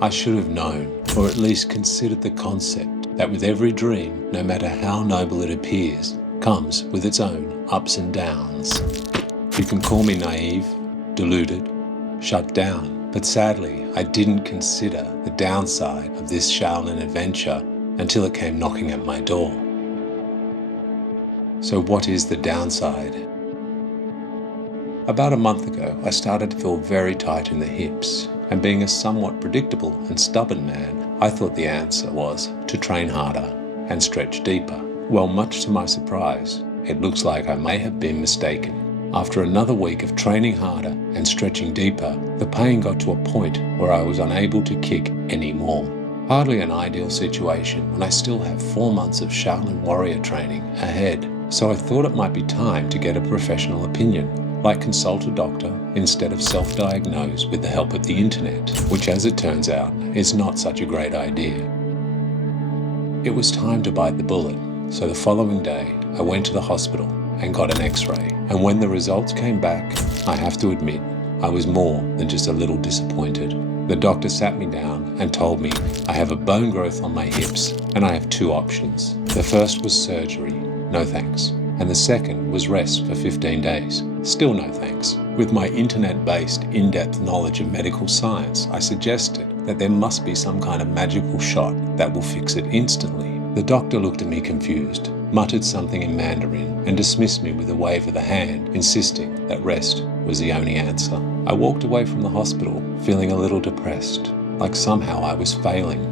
I should have known, or at least considered the concept, that with every dream, no matter how noble it appears, comes with its own ups and downs. You can call me naive, deluded, shut down, but sadly, I didn't consider the downside of this Shaolin adventure until it came knocking at my door. So what is the downside? About a month ago, I started to feel very tight in the hips, and being a somewhat predictable and stubborn man, I thought the answer was to train harder and stretch deeper. Well, much to my surprise, it looks like I may have been mistaken. After another week of training harder and stretching deeper, the pain got to a point where I was unable to kick anymore. Hardly an ideal situation when I still have 4 months of Shaolin warrior training ahead, so I thought it might be time to get a professional opinion, like consult a doctor instead of self-diagnose with the help of the internet, which as it turns out is not such a great idea. It was time to bite the bullet, so the following day I went to the hospital and got an x-ray, and when the results came back, I have to admit, I was more than just a little disappointed. The doctor sat me down and told me I have a bone growth on my hips and I have 2 options. The first was surgery, no thanks, and the second was rest for 15 days, still no thanks. With my internet-based in-depth knowledge of medical science, I suggested that there must be some kind of magical shot that will fix it instantly. The doctor looked at me confused, muttered something in Mandarin, and dismissed me with a wave of the hand, insisting that rest was the only answer. I walked away from the hospital feeling a little depressed, like somehow I was failing.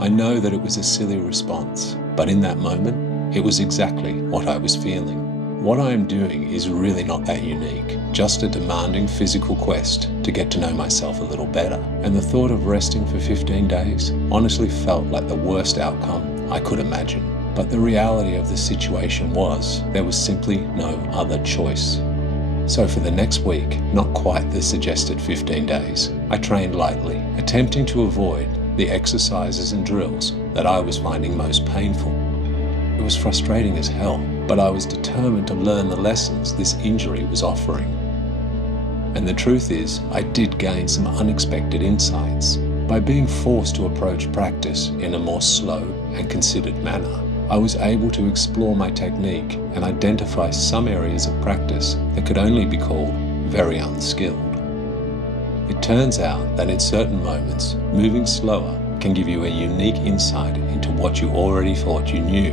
I know that it was a silly response, but in that moment, it was exactly what I was feeling. What I am doing is really not that unique, just a demanding physical quest to get to know myself a little better. And the thought of resting for 15 days honestly felt like the worst outcome I could imagine. But the reality of the situation was there was simply no other choice. So for the next week, not quite the suggested 15 days, I trained lightly, attempting to avoid the exercises and drills that I was finding most painful. It was frustrating as hell, but I was determined to learn the lessons this injury was offering. And the truth is, I did gain some unexpected insights. By being forced to approach practice in a more slow and considered manner, I was able to explore my technique and identify some areas of practice that could only be called very unskilled. It turns out that in certain moments, moving slower can give you a unique insight into what you already thought you knew.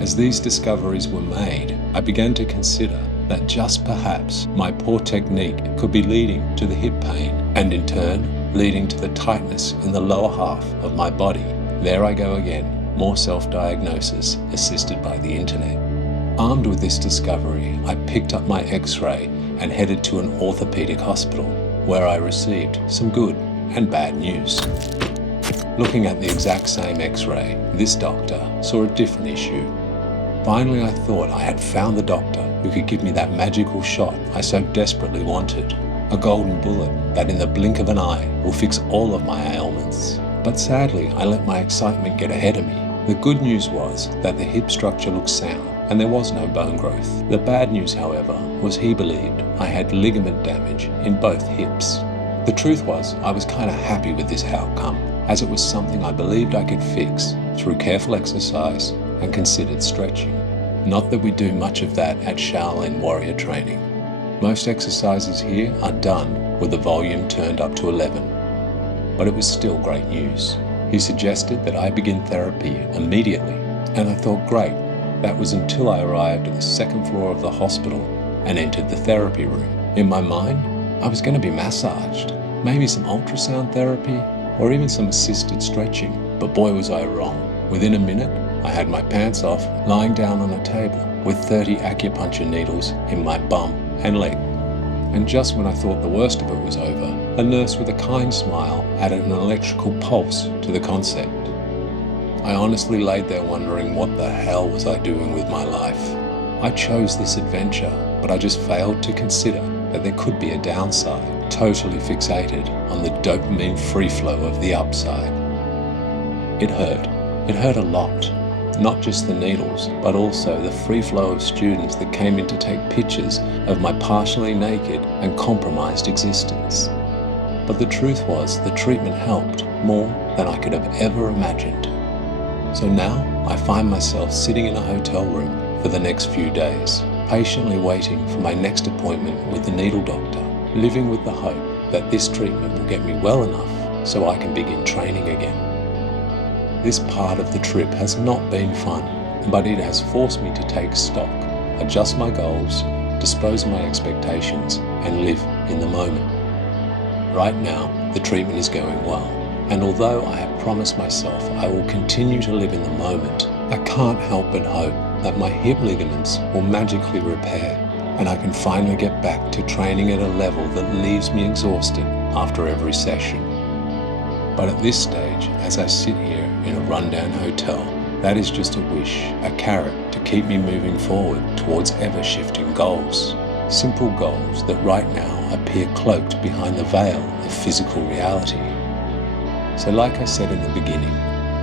As these discoveries were made, I began to consider that just perhaps my poor technique could be leading to the hip pain, and in turn, leading to the tightness in the lower half of my body. There I go again, more self-diagnosis assisted by the internet. Armed with this discovery, I picked up my x-ray and headed to an orthopedic hospital, where I received some good and bad news. Looking at the exact same x-ray, this doctor saw a different issue. Finally, I thought I had found the doctor who could give me that magical shot I so desperately wanted. A golden bullet that in the blink of an eye will fix all of my ailments. But sadly, I let my excitement get ahead of me. The good news was that the hip structure looked sound and there was no bone growth. The bad news, however, was he believed I had ligament damage in both hips. The truth was, I was kind of happy with this outcome, as it was something I believed I could fix through careful exercise and considered stretching. Not that we do much of that at Shaolin warrior training. Most exercises here are done with the volume turned up to 11. But it was still great news. He suggested that I begin therapy immediately, and I thought, great. That was until I arrived at the 2nd floor of the hospital and entered the therapy room. In my mind, I was going to be massaged, maybe some ultrasound therapy, or even some assisted stretching. But boy was I wrong. Within a minute, I had my pants off, lying down on a table with 30 acupuncture needles in my bum and leg. And just when I thought the worst of it was over, a nurse with a kind smile added an electrical pulse to the concept. I honestly laid there wondering what the hell was I doing with my life. I chose this adventure, but I just failed to consider that there could be a downside, totally fixated on the dopamine free flow of the upside. It hurt. It hurt a lot. Not just the needles, but also the free flow of students that came in to take pictures of my partially naked and compromised existence. But the truth was, the treatment helped more than I could have ever imagined. So now I find myself sitting in a hotel room for the next few days, patiently waiting for my next appointment with the needle doctor, living with the hope that this treatment will get me well enough so I can begin training again. This part of the trip has not been fun, but it has forced me to take stock, adjust my goals, dispose of my expectations, and live in the moment. Right now, the treatment is going well, and although I have promised myself I will continue to live in the moment, I can't help but hope that my hip ligaments will magically repair and I can finally get back to training at a level that leaves me exhausted after every session. But at this stage, as I sit here in a rundown hotel, that is just a wish, a carrot to keep me moving forward towards ever-shifting goals. Simple goals that right now appear cloaked behind the veil of physical reality. So like I said in the beginning,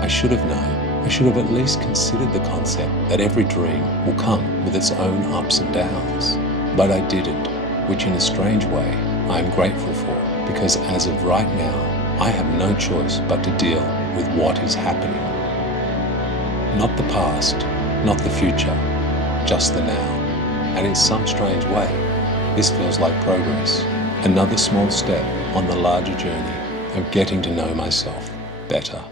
I should have known, I should have at least considered the concept that every dream will come with its own ups and downs. But I didn't, which in a strange way I am grateful for, because as of right now, I have no choice but to deal with what is happening. Not the past, not the future, just the now. And in some strange way, this feels like progress, another small step on the larger journey of getting to know myself better.